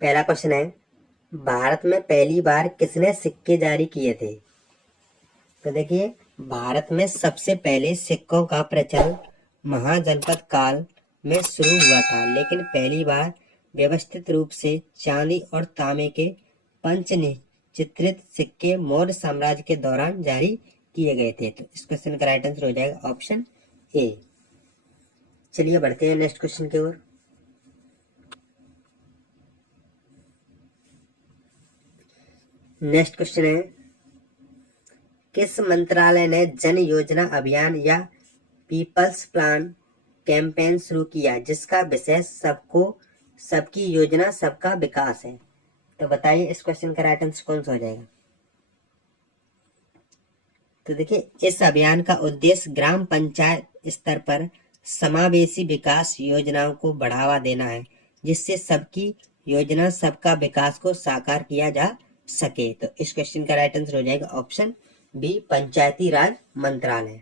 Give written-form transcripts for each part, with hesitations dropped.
पहला क्वेश्चन है, भारत में पहली बार किसने सिक्के जारी किए थे? तो देखिए, भारत में सबसे पहले सिक्कों का प्रचलन महाजनपद काल में शुरू हुआ था, लेकिन पहली बार व्यवस्थित रूप से चांदी और तांबे के पंच चित्रित सिक्के मौर्य साम्राज्य के दौरान जारी किए गए थे। तो इस क्वेश्चन का राइट आंसर हो जाएगा ऑप्शन ए। चलिए बढ़ते हैं नेक्स्ट क्वेश्चन की ओर। नेक्स्ट क्वेश्चन है, किस मंत्रालय ने जन योजना अभियान या पीपल्स प्लान कैंपेन शुरू किया जिसका विषय सबको सबकी योजना सबका विकास है? तो बताइए इस क्वेश्चन का राइट आंसर कौन सा हो जाएगा? तो देखिए, इस अभियान का उद्देश्य ग्राम पंचायत स्तर पर समावेशी विकास योजनाओं को बढ़ावा देना है, जिससे सबकी योजना सबका विकास को साकार किया जा सके। तो इस क्वेश्चन का राइट आंसर हो जाएगा ऑप्शन बी, पंचायती राज मंत्रालय।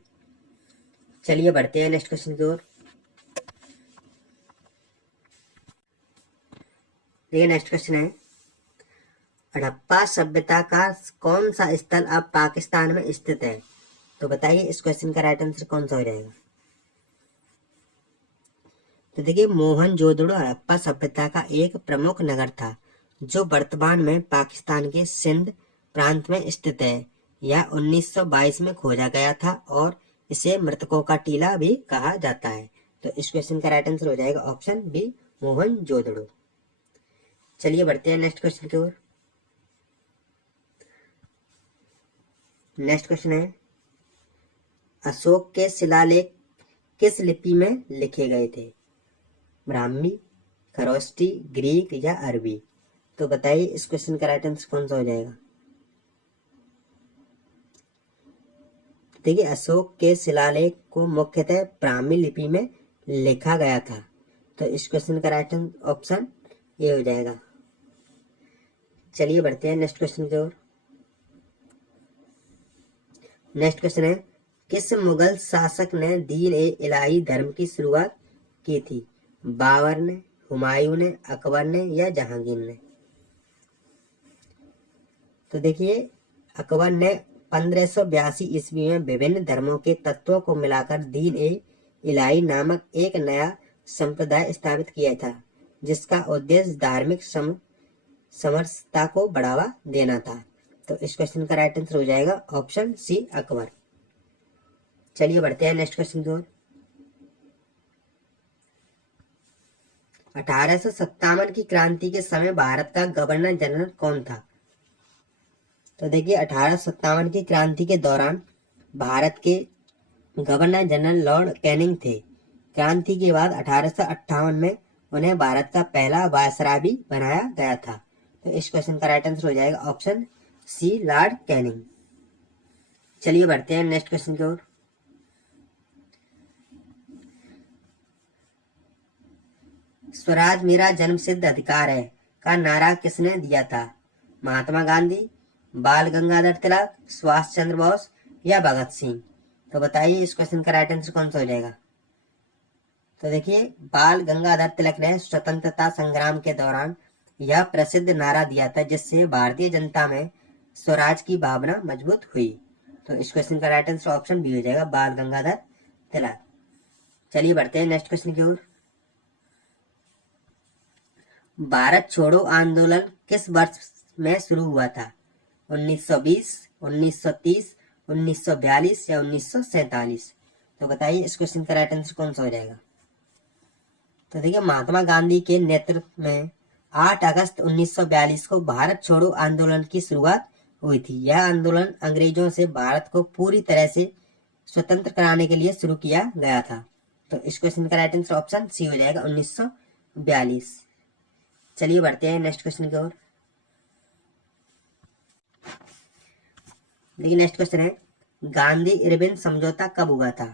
चलिए बढ़ते हैं नेक्स्ट क्वेश्चन की ओर। देखिए नेक्स्ट क्वेश्चन है, हड़प्पा सभ्यता का कौन सा स्थल अब पाकिस्तान में स्थित है? तो बताइए इस क्वेश्चन का राइट आंसर कौन सा हो जाएगा? तो देखिए, मोहनजोदड़ो हड़प्पा सभ्यता का एक प्रमुख नगर था जो वर्तमान में पाकिस्तान के सिंध प्रांत में स्थित है। यह 1922 में खोजा गया था और इसे मृतकों का टीला भी कहा जाता है। तो इस क्वेश्चन का राइट आंसर हो जाएगा ऑप्शन बी, मोहनजोदड़ो। चलिए बढ़ते हैं नेक्स्ट क्वेश्चन की ओर। नेक्स्ट क्वेश्चन है, अशोक के शिलालेख किस लिपि में लिखे गए थे? ब्राह्मी, खरोष्टी, ग्रीक या अरबी? तो बताइए इस क्वेश्चन का राइट आंसर कौन सा हो जाएगा? देखिए, अशोक के शिलालेख को मुख्यतः ब्राह्मी लिपि में लिखा गया था। तो इस क्वेश्चन का राइट ऑप्शन ये हो जाएगा। चलिए बढ़ते हैं नेक्स्ट क्वेश्चन की ओर। नेक्स्ट क्वेश्चन है, किस मुगल शासक ने दीन ए इलाही धर्म की शुरुआत की थी? बाबर ने, हुमायूं ने, अकबर ने या जहांगीर ने? तो देखिए, अकबर ने 1582 ईस्वी में विभिन्न धर्मों के तत्वों को मिलाकर दीन ए इलाही नामक एक नया संप्रदाय स्थापित किया था, जिसका उद्देश्य धार्मिक समरसता को बढ़ावा देना था। तो इस क्वेश्चन का राइट आंसर हो जाएगा ऑप्शन सी, अकबर। चलिए बढ़ते हैं नेक्स्ट क्वेश्चन की ओर। 1857 की क्रांति के समय भारत का गवर्नर जनरल कौन था? तो देखिए, 1857 की क्रांति के दौरान भारत के गवर्नर जनरल लॉर्ड कैनिंग थे। क्रांति के बाद 1858 में उन्हें भारत का पहला वायसराय भी बनाया गया था। तो इस क्वेश्चन का राइट आंसर हो जाएगा ऑप्शन सी, लॉर्ड कैनिंग। चलिए बढ़ते हैं नेक्स्ट क्वेश्चन की ओर। स्वराज मेरा जन्मसिद्ध अधिकार है का नारा किसने दिया था? महात्मा गांधी, बाल गंगाधर तिलक, सुभाष चंद्र बोस या भगत सिंह? तो बताइए इस क्वेश्चन का राइट आंसर कौन सा हो जाएगा? तो देखिए, बाल गंगाधर तिलक ने स्वतंत्रता संग्राम के दौरान यह प्रसिद्ध नारा दिया था, जिससे भारतीय जनता में स्वराज की भावना मजबूत हुई। तो इस क्वेश्चन का राइट आंसर ऑप्शन बी हो जाएगा, बाल गंगाधर तिलक। चलिए बढ़ते हैं नेक्स्ट क्वेश्चन की ओर। भारत छोड़ो आंदोलन किस वर्ष में शुरू हुआ था? 1920, 1930, 1942 या 1947? तो बताइए इस क्वेश्चन का राइट आंसर कौन सा हो जाएगा? तो देखिए, महात्मा गांधी के नेतृत्व में 8 अगस्त 1942 को भारत छोड़ो आंदोलन की शुरुआत हुई थी। यह आंदोलन अंग्रेजों से भारत को पूरी तरह से स्वतंत्र कराने के लिए शुरू किया गया था। तो इस क्वेश्चन का राइट आंसर ऑप्शन सी हो जाएगा, 1942। चलिए बढ़ते हैं नेक्स्ट क्वेश्चन की ओर। देखिए नेक्स्ट क्वेश्चन है, गांधी इरविन समझौता कब हुआ था?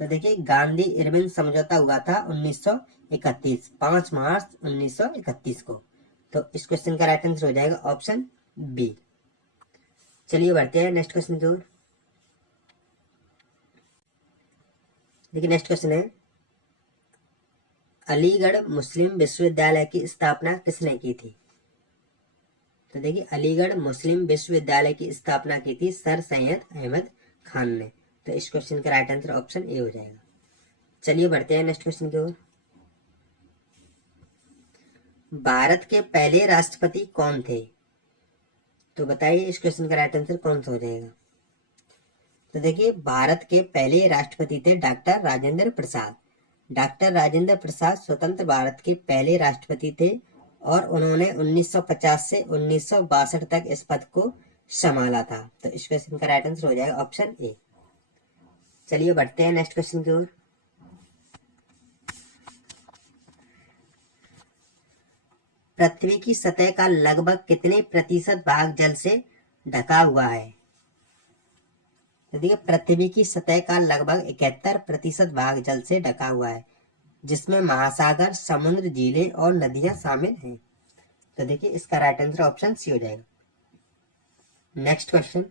तो देखिए, गांधी इरविन समझौता हुआ था 1931, 5 मार्च 1931 को। तो इस क्वेश्चन का राइट आंसर हो जाएगा ऑप्शन बी। चलिए बढ़ते हैं नेक्स्ट क्वेश्चन की ओर। देखिए नेक्स्ट क्वेश्चन है, अलीगढ़ मुस्लिम विश्वविद्यालय की स्थापना किसने की थी? तो देखिए अलीगढ़ मुस्लिम विश्वविद्यालय की स्थापना की थी सर सैयद अहमद खान ने। तो इस क्वेश्चन का राइट आंसर ऑप्शन ए हो जाएगा। चलिए बढ़ते हैं नेक्स्ट क्वेश्चन की ओर। भारत के पहले राष्ट्रपति कौन थे? तो बताइए इस क्वेश्चन का राइट आंसर कौन सा हो जाएगा? तो देखिए भारत के पहले राष्ट्रपति थे डॉक्टर राजेंद्र प्रसाद। डॉक्टर राजेंद्र प्रसाद स्वतंत्र भारत के पहले राष्ट्रपति थे और उन्होंने 1950 से 1962 तक इस पद को संभाला था। तो इस क्वेश्चन का राइट आंसर हो जाएगा ऑप्शन ए। चलिए बढ़ते हैं नेक्स्ट क्वेश्चन की ओर। पृथ्वी की सतह का लगभग कितने प्रतिशत भाग जल से ढका हुआ है? तो देखिए पृथ्वी की सतह का लगभग 71% भाग जल से ढका हुआ है, जिसमें महासागर, समुद्र, झीलें और नदियां शामिल हैं। तो देखिए इसका राइट आंसर ऑप्शन सी हो जाएगा। नेक्स्ट क्वेश्चन,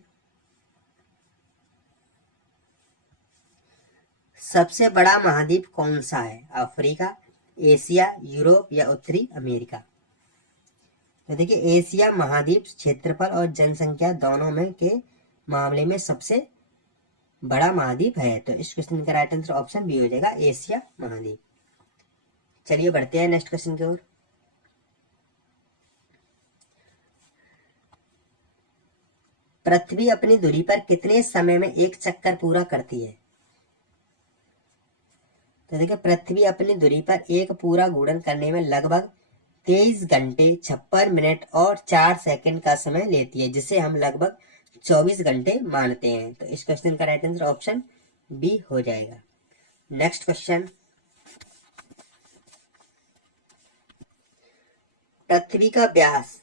सबसे बड़ा महाद्वीप कौन सा है? अफ्रीका, एशिया, यूरोप या उत्तरी अमेरिका? तो देखिए एशिया महाद्वीप क्षेत्रफल और जनसंख्या दोनों में के मामले में सबसे बड़ा महाद्वीप है। तो इस क्वेश्चन का राइट आंसर ऑप्शन बी हो जाएगा, एशिया महाद्वीप। चलिए बढ़ते हैं नेक्स्ट क्वेश्चन की ओर। पृथ्वी अपनी धुरी पर कितने समय में एक चक्कर पूरा करती है? तो देखिए पृथ्वी अपनी धुरी पर एक पूरा घूर्णन करने में लगभग 23 घंटे 56 मिनट और 4 सेकंड का समय लेती है, जिसे हम लगभग 24 घंटे मानते हैं। तो इस क्वेश्चन का राइट आंसर ऑप्शन बी हो जाएगा। नेक्स्ट क्वेश्चन, पृथ्वी का व्यास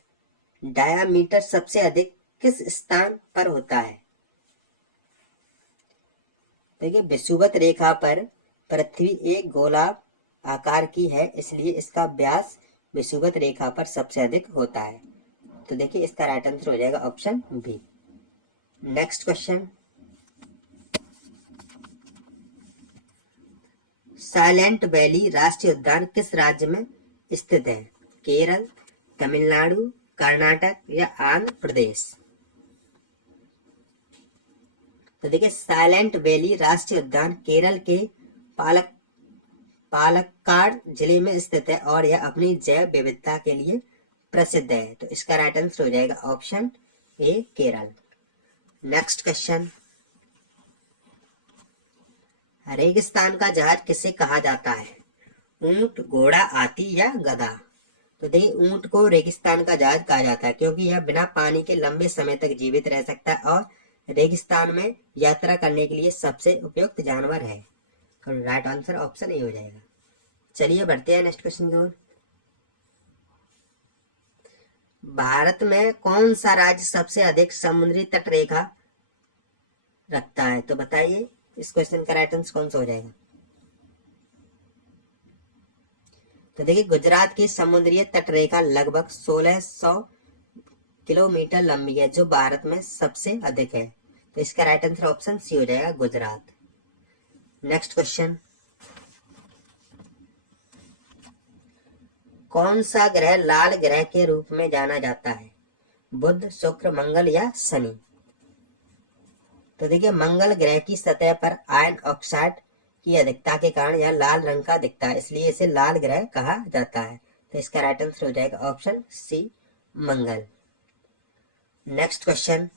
डायामीटर सबसे अधिक किस स्थान पर होता है? देखिए विषुवत रेखा पर पृथ्वी एक गोलाकार आकार की है, इसलिए इसका व्यास विषुवत रेखा पर सबसे अधिक होता है। तो देखिए इसका राइट आंसर हो जाएगा option B. Next question, Silent Valley राष्ट्रीय उद्यान किस राज्य में स्थित है? केरल, तमिलनाडु, कर्नाटक या आंध्र प्रदेश? तो देखिए साइलेंट वैली राष्ट्रीय उद्यान केरल के पालक्काड जिले में स्थित है और यह अपनी जैव विविधता के लिए प्रसिद्ध है। तो इसका राइट आंसर हो जाएगा ऑप्शन ए, केरल। नेक्स्ट क्वेश्चन, रेगिस्तान का जहाज किसे कहा जाता है? ऊंट, घोड़ा, हाथी या गधा? तो देखिए ऊंट को रेगिस्तान का जहाज कहा जाता है क्योंकि यह बिना पानी के लंबे समय तक जीवित रह सकता है और रेगिस्तान में यात्रा करने के लिए सबसे उपयुक्त जानवर है। तो राइट आंसर ऑप्शन ए हो जाएगा। चलिए बढ़ते हैं नेक्स्ट क्वेश्चन की ओर। भारत में कौन सा राज्य सबसे अधिक समुद्री तट रेखा रखता है? तो बताइए इस क्वेश्चन का राइट आंसर कौन सा हो जाएगा? तो देखिए गुजरात की समुद्री तट रेखा लगभग 1600 किलोमीटर लंबी है, जो भारत में सबसे अधिक है। तो इसका राइट आंसर ऑप्शन सी हो जाएगा, गुजरात। नेक्स्ट क्वेश्चन, कौन सा ग्रह लाल ग्रह के रूप में जाना जाता है? बुध, शुक्र, मंगल या शनि? तो देखिए मंगल ग्रह की सतह पर आयरन ऑक्साइड की अधिकता के कारण यह लाल रंग का दिखता है, इसलिए इसे लाल ग्रह कहा जाता है। तो इसका राइट आंसर हो जाएगा ऑप्शन सी, मंगल। नेक्स्ट क्वेश्चन,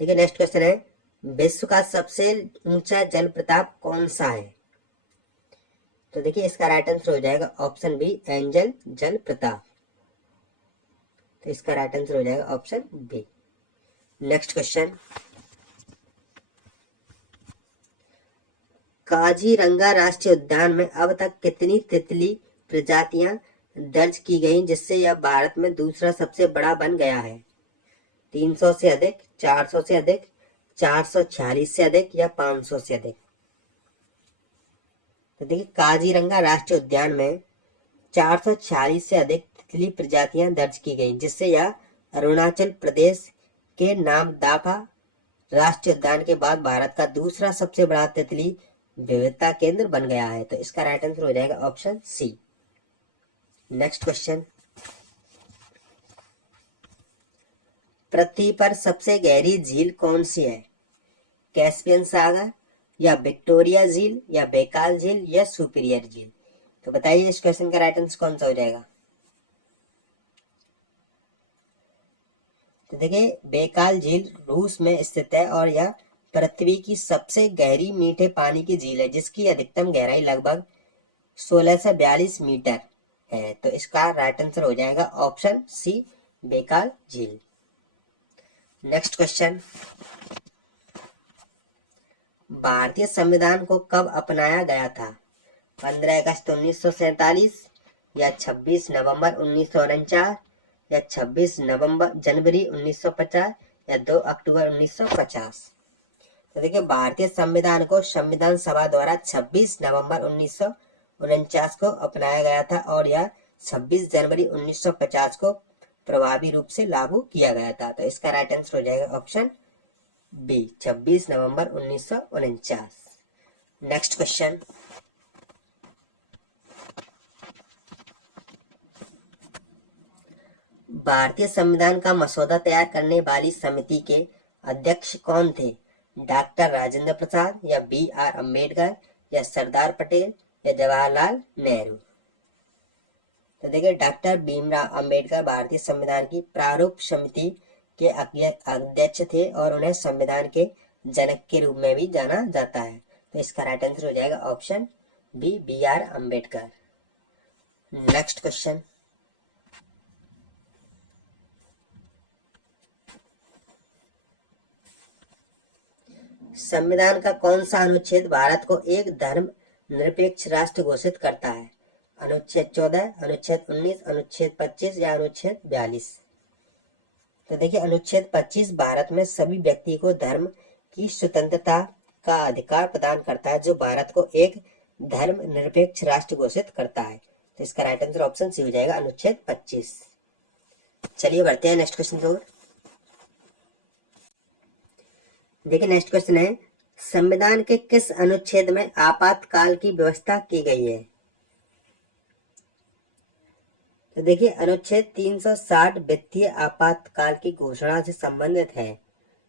देखिए नेक्स्ट क्वेश्चन है, विश्व का सबसे ऊंचा जलप्रपात कौन सा है? तो देखिए इसका राइट आंसर हो जाएगा ऑप्शन बी, एंजल जलप्रपात। तो इसका राइट आंसर हो जाएगा option B. Next question, Kaziranga राष्ट्रीय उद्यान में अब तक कितनी तितली प्रजातियां दर्ज की गई, जिससे यह भारत में दूसरा सबसे बड़ा बन गया है? 300 से अधिक, 400 से अधिक, 446 से अधिक या 500 से अधिक? तो देखिए काजीरंगा राष्ट्रीय उद्यान में 446 से अधिक तितली प्रजातियां दर्ज की गई, जिससे यह अरुणाचल प्रदेश के नामदफा राष्ट्रीय उद्यान के बाद भारत का दूसरा सबसे बड़ा तितली विविधता केंद्र बन गया है। तो इसका राइट आंसर हो जाएगा ऑप्शन सी। नेक्स्ट क्वेश्चन, पृथ्वी पर सबसे गहरी झील कौन सी है? कैस्पियन सागर या विक्टोरिया झील या बैकाल झील या सुपीरियर झील? तो बताइए इस क्वेश्चन का राइट आंसर कौन सा हो जाएगा? तो देखिए, बैकाल झील रूस में स्थित है और यह पृथ्वी की सबसे गहरी मीठे पानी की झील है, जिसकी अधिकतम गहराई लगभग 1642 मीटर है। तो इसका राइट आंसर हो जाएगा ऑप्शन सी, बैकाल झील। नेक्स्ट क्वेश्चन, भारतीय संविधान को कब अपनाया गया था? 15 अगस्त 1947 या 26 नवंबर 1949 या 26 जनवरी 1950 या 2 अक्टूबर 1950? तो देखिए, भारतीय संविधान को संविधान सभा द्वारा 26 नवंबर 1949 को अपनाया गया था और यह 26 जनवरी 1950 को प्रभावी रूप से लागू किया गया था। तो इसका राइट आंसर हो जाएगा ऑप्शन बी, 26 नवंबर 1949। नेक्स्ट क्वेश्चन, भारतीय संविधान का मसौदा तैयार करने वाली समिति के अध्यक्ष कौन थे? डॉक्टर राजेंद्र प्रसाद या BR अम्बेडकर या सरदार पटेल या जवाहरलाल नेहरू? तो देखिए, डॉक्टर भीमराव अम्बेडकर भारतीय संविधान की प्रारूप समिति के अध्यक्ष थे और उन्हें संविधान के जनक के रूप में भी जाना जाता है। तो इसका राइट आंसर हो जाएगा option B, BR Ambedkar. Next question, संविधान का कौन सा अनुच्छेद भारत को एक धर्म निरपेक्ष राष्ट्र घोषित करता है? अनुच्छेद 14, अनुच्छेद 19, अनुच्छेद 25 या अनुच्छेद 42? तो देखिए, अनुच्छेद 25 भारत में सभी व्यक्ति को धर्म की स्वतंत्रता का अधिकार प्रदान करता है, जो भारत को एक धर्म निरपेक्ष राष्ट्र घोषित करता है। तो इसका राइट आंसर ऑप्शन सी हो जाएगा, अनुच्छेद 25। चलिए बढ़ते हैं नेक्स्ट क्वेश्चन की ओर। देखिए, नेक्स्ट क्वेश्चन है, संविधान के किस अनुच्छेद में आपातकाल की व्यवस्था की गई है? तो देखिए, अनुच्छेद 360 वित्तीय आपातकाल की घोषणा से संबंधित है,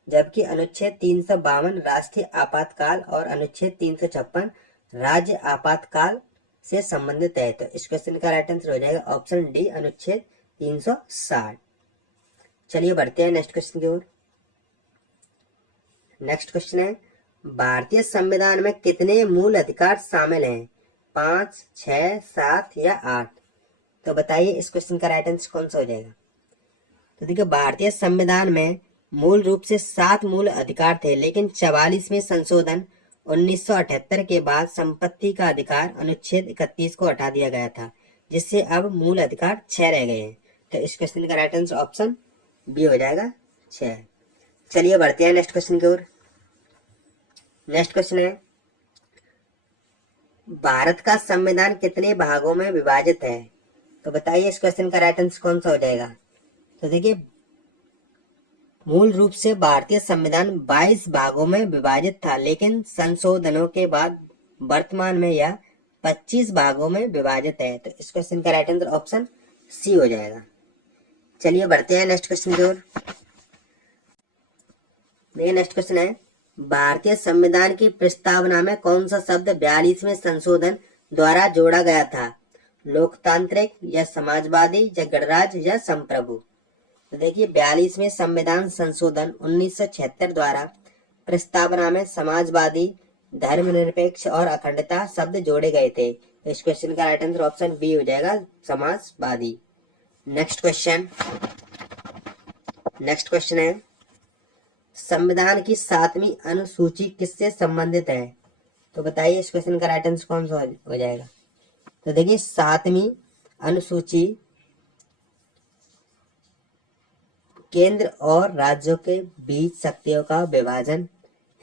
जबकि अनुच्छेद 352 राष्ट्रीय आपातकाल और अनुच्छेद 356 राज्य आपातकाल से संबंधित है। तो इस क्वेश्चन का राइट आंसर हो जाएगा ऑप्शन डी, अनुच्छेद 360। चलिए बढ़ते हैं नेक्स्ट क्वेश्चन की ओर। नेक्स्ट क्वेश्चन है, भारतीय संविधान में कितने मूल अधिकार शामिल हैं? 5, 6, 7 या 8? तो बताइए इस क्वेश्चन का राइट आंसर कौन सा हो जाएगा? तो देखिए, भारतीय संविधान में मूल रूप से 7 मूल अधिकार थे, लेकिन 44वें संशोधन 1978 के बाद संपत्ति का अधिकार अनुच्छेद 31 को हटा दिया गया था, जिससे अब मूल अधिकार 6 रह गए हैं। तो इस क्वेश्चन का राइट आंसर ऑप्शन बी हो जाएगा, 6। चलिए बढ़ते हैं नेक्स्ट क्वेश्चन की ओर। नेक्स्ट क्वेश्चन है, भारत का संविधान कितने भागों में विभाजित है? तो बताइए इस क्वेश्चन का राइट आंसर कौन सा हो जाएगा? तो देखिए, मूल रूप से भारतीय संविधान 22 भागों में विभाजित था, लेकिन संशोधनों के बाद वर्तमान में यह 25 भागों में विभाजित है। तो इस क्वेश्चन का राइट आंसर ऑप्शन सी हो जाएगा। चलिए बढ़ते हैं नेक्स्ट क्वेश्चन की ओर। देखिए, नेक्स्ट क्वेश्चन है, भारतीय संविधान की प्रस्तावना में कौन सा शब्द 42वें संशोधन द्वारा जोड़ा गया था? लोकतांत्रिक या समाजवादी या गणराज्य या संप्रभु? तो देखिए, 42वें संविधान संशोधन 1976 द्वारा प्रस्तावना में समाजवादी, धर्मनिरपेक्ष और अखंडता शब्द जोड़े गए थे। तो इस क्वेश्चन का राइट आंसर ऑप्शन बी हो जाएगा, समाजवादी। नेक्स्ट क्वेश्चन है, संविधान की 7वीं अनुसूची किससे संबंधित है? तो बताइए इस क्वेश्चन का राइट आंसर कौन सा हो जाएगा? तो देखिए, 7वीं अनुसूची केंद्र और राज्यों के बीच शक्तियों का विभाजन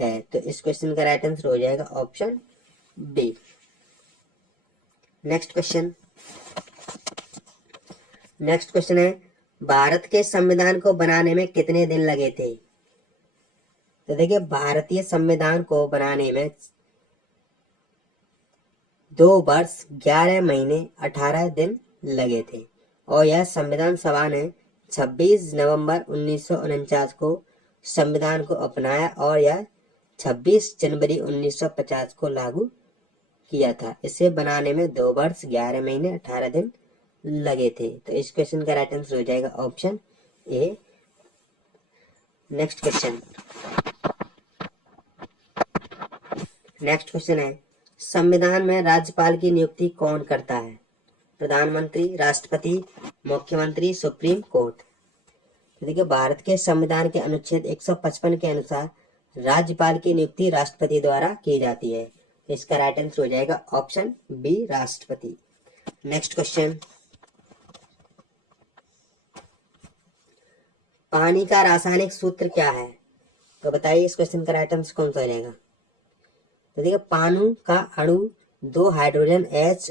है। तो इस क्वेश्चन का राइट आंसर हो जाएगा ऑप्शन बी। नेक्स्ट क्वेश्चन है, भारत के संविधान को बनाने में कितने दिन लगे थे? तो देखिए, भारतीय संविधान को बनाने में 2 वर्ष 11 महीने 18 दिन लगे थे और यह संविधान सभा ने 26 नवंबर 1949 को संविधान को अपनाया और यह 26 जनवरी 1950 को लागू किया था। इसे बनाने में 2 वर्ष 11 महीने 18 दिन लगे थे। तो इस क्वेश्चन का राइट आंसर हो जाएगा ऑप्शन ए। नेक्स्ट क्वेश्चन है, संविधान में राज्यपाल की नियुक्ति कौन करता है? प्रधानमंत्री, राष्ट्रपति, मुख्यमंत्री, सुप्रीम कोर्ट। तो देखिए, भारत के संविधान के अनुच्छेद 155 के अनुसार राज्यपाल की नियुक्ति राष्ट्रपति द्वारा की जाती है। इसका राइट आंसर हो जाएगा ऑप्शन बी, राष्ट्रपति। नेक्स्ट क्वेश्चन, पानी का रासायनिक सूत्र क्या है? तो बताइए इस क्वेश्चन का राइट आंसर कौन सा हो जाएगा? तो देखिए, पानी का अणु 2 हाइड्रोजन H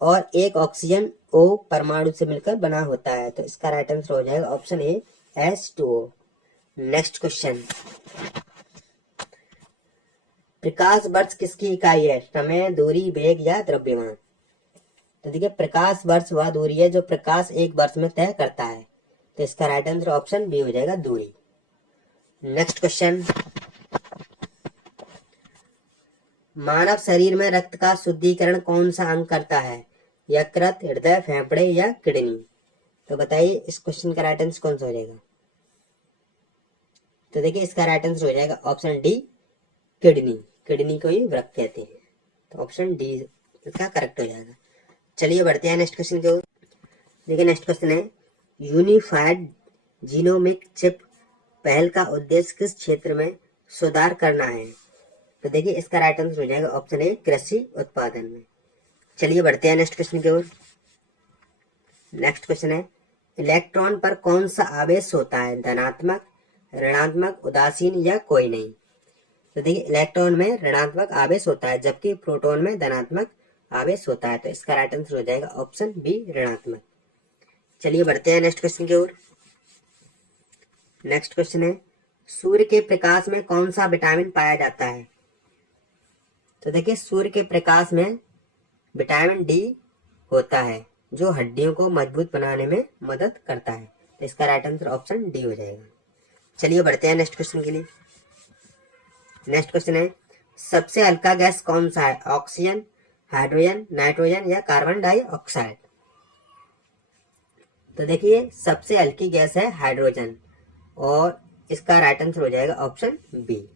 और 1 ऑक्सीजन O परमाणु से मिलकर बना होता है। तो इसका राइट आंसर हो जाएगा option A, H2O। Next question, प्रकाश वर्ष किसकी इकाई है? समय, दूरी, वेग या द्रव्यमान। तो देखिए, प्रकाश वर्ष वह दूरी है जो प्रकाश एक वर्ष में तय करता है। तो इसका राइट आंसर ऑप्शन बी हो जाएगा, दूरी। नेक्स्ट क्वेश्चन, मानव शरीर में रक्त का शुद्धिकरण कौन सा अंग करता है? यकृत, हृदय, फेफड़े या किडनी। तो बताइए इस क्वेश्चन का राइट आंसर कौन सा हो जाएगा? तो देखिए, इसका राइट आंसर हो जाएगा ऑप्शन डी, किडनी। किडनी को ही वृक्क कहते हैं। तो ऑप्शन डी इसका करेक्ट हो जाएगा। चलिए बढ़ते हैं नेक्स्ट क्वेश्चन की ओर। देखिए, नेक्स्ट क्वेश्चन है, यूनिफाइड जीनोमिक चिप पहल का उद्देश्य किस क्षेत्र में सुधार करना है? तो देखिए, इसका राइट आंसर हो जाएगा ऑप्शन ए, कृषि उत्पादन में। चलिए बढ़ते हैं नेक्स्ट क्वेश्चन की ओर। नेक्स्ट क्वेश्चन है, इलेक्ट्रॉन पर कौन सा आवेश होता है? धनात्मक, ऋणात्मक, उदासीन या कोई नहीं। तो देखिए, इलेक्ट्रॉन में ऋणात्मक आवेश होता है जबकि प्रोटॉन में धनात्मक आवेश होता है। तो इसका राइट आंसर हो जाएगा ऑप्शन बी, ऋणात्मक। चलिए बढ़ते हैं नेक्स्ट क्वेश्चन की ओर। नेक्स्ट क्वेश्चन है, सूर्य के प्रकाश में कौन सा विटामिन पाया जाता है? तो देखिए, सूर्य के प्रकाश में विटामिन डी होता है जो हड्डियों को मजबूत बनाने में मदद करता है। तो इसका राइट आंसर ऑप्शन डी हो जाएगा। चलिए बढ़ते हैं नेक्स्ट क्वेश्चन के लिए। नेक्स्ट क्वेश्चन है, सबसे हल्का गैस कौन सा है? ऑक्सीजन, हाइड्रोजन, नाइट्रोजन या कार्बन डाइऑक्साइड। तो देखिए, सबसे हल्की गैस है हाइड्रोजन और इसका राइट आंसर हो जाएगा ऑप्शन बी।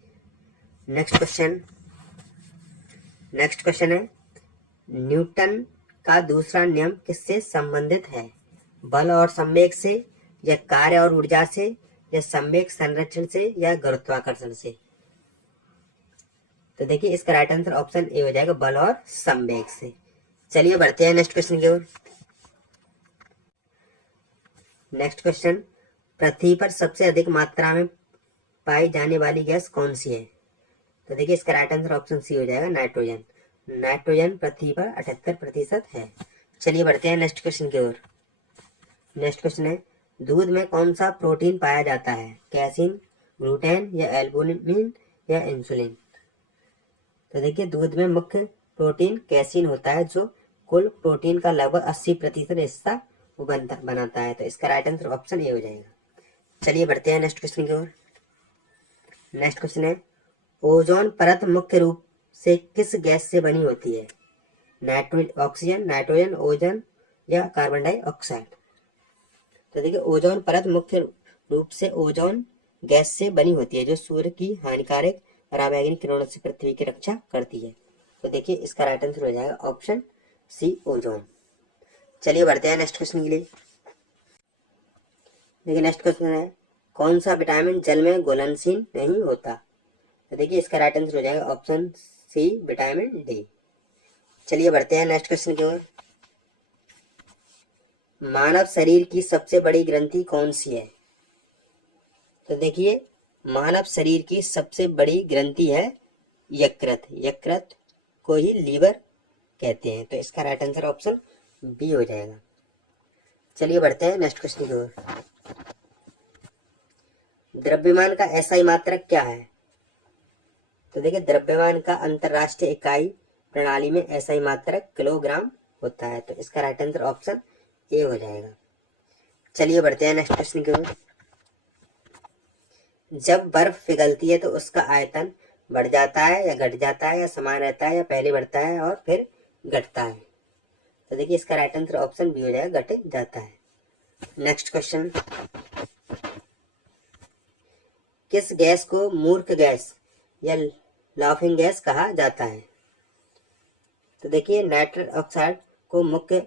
नेक्स्ट क्वेश्चन है, न्यूटन का दूसरा नियम किससे संबंधित है? बल और संवेग से, या कार्य और ऊर्जा से, या संवेग संरक्षण से, या गुरुत्वाकर्षण से। तो देखिए, इसका राइट आंसर ऑप्शन ए हो जाएगा, बल और संवेग से। चलिए बढ़ते हैं नेक्स्ट क्वेश्चन की ओर। नेक्स्ट क्वेश्चन, पृथ्वी पर सबसे अधिक मात्रा में पाई जाने वाली गैस कौन सी है? तो देखिए, इसका राइट आंसर ऑप्शन सी हो जाएगा, नाइट्रोजन। नाइट्रोजन पृथ्वी पर 78% है। चलिए बढ़ते हैं नेक्स्ट क्वेश्चन की ओर। नेक्स्ट क्वेश्चन है, दूध में कौन सा प्रोटीन पाया जाता है? कैसीन, ग्लूटेन या एल्बुमिन या इंसुलिन। तो देखिए, दूध में मुख्य प्रोटीन कैसीन होता है जो कुल प्रोटीन का लगभग 80% हिस्सा बनाता है। तो इसका राइट आंसर ऑप्शन ए हो जाएगा। चलिए बढ़ते हैं नेक्स्ट क्वेश्चन की ओर। नेक्स्ट क्वेश्चन है, ओजोन परत मुख्य रूप से किस गैस से बनी होती है? ऑक्सीजन, नाइट्रोजन, ओजोन या कार्बन डाइऑक्साइड। तो देखिए, ओजोन परत मुख्य रूप से ओजोन गैस से बनी होती है जो सूर्य की हानिकारक पराबैंगनी किरणों से पृथ्वी की रक्षा करती है। तो देखिए, इसका राइट आंसर हो जाएगा ऑप्शन सी, ओजोन। चलिए बढ़ते हैं नेक्स्ट क्वेश्चन के लिए। देखिए, नेक्स्ट क्वेश्चन है, कौन सा विटामिन जल में घुलनशील नहीं होता? तो देखिए, इसका राइट आंसर हो जाएगा ऑप्शन सी, विटामिन डी। चलिए बढ़ते हैं नेक्स्ट क्वेश्चन की ओर। मानव शरीर की सबसे बड़ी ग्रंथि कौन सी है? तो देखिए, मानव शरीर की सबसे बड़ी ग्रंथि है यकृत। यकृत को ही लीवर कहते हैं। तो इसका राइट आंसर ऑप्शन बी हो जाएगा। चलिए बढ़ते हैं नेक्स्ट क्वेश्चन की ओर। द्रव्यमान का एसआई मात्रक क्या है? तो देखिए, द्रव्यमान का अंतरराष्ट्रीय इकाई प्रणाली में SI मात्रक किलोग्राम होता है। तो इसका राइट आंसर ऑप्शन ए हो जाएगा। चलिए बढ़ते हैं नेक्स्ट क्वेश्चन की ओर। जब बर्फ पिघलती है तो उसका आयतन बढ़ जाता है या घट जाता है या समान रहता है या पहले बढ़ता है और फिर घटता है। तो देखिए इसका राइट आंसर ऑप्शन बी हो जाएगा, घट जाता है। नेक्स्ट क्वेश्चन, किस गैस को मूर्ख गैस या लाफिंग गैस कहा जाता है? तो देखिए नाइट्रस ऑक्साइड को मुख्य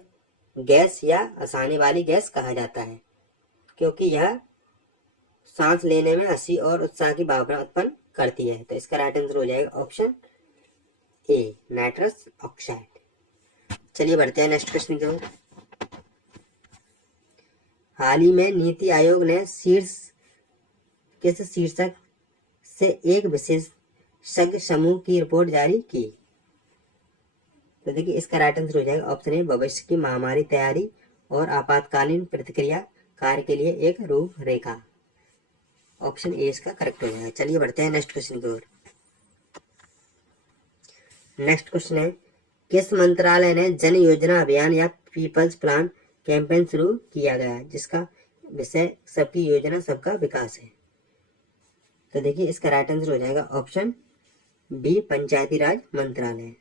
गैस या हंसाने वाली गैस कहा जाता है, क्योंकि यह सांस लेने में हंसी और उत्साह की भावना उत्पन्न करती है। तो इसका राइट आंसर हो जाएगा ऑप्शन ए, नाइट्रस ऑक्साइड। चलिए बढ़ते हैं नेक्स्ट क्वेश्चन की ओर। हाल ही में नीति आयोग ने किस शीर्षक से एक विशेषज्ञ समूह की रिपोर्ट जारी की? तो देखिए इसका राइट आंसर हो जाएगा ऑप्शन ए, भविष्य की महामारी तैयारी और आपातकालीन प्रतिक्रिया कार्य के लिए एक रूपरेखा। ऑप्शन ए इसका करेक्ट हो जाएगा। चलिए बढ़ते हैं नेक्स्ट क्वेश्चन की ओर। नेक्स्ट क्वेश्चन है, किस मंत्रालय ने जन योजना अभियान या पीपल्स प्लान कैंपेन शुरू किया गया जिसका विषय सबकी योजना सबका विकास है? तो देखिए इसका राइट आंसर हो जाएगा ऑप्शन बी, पंचायती राज मंत्रालय।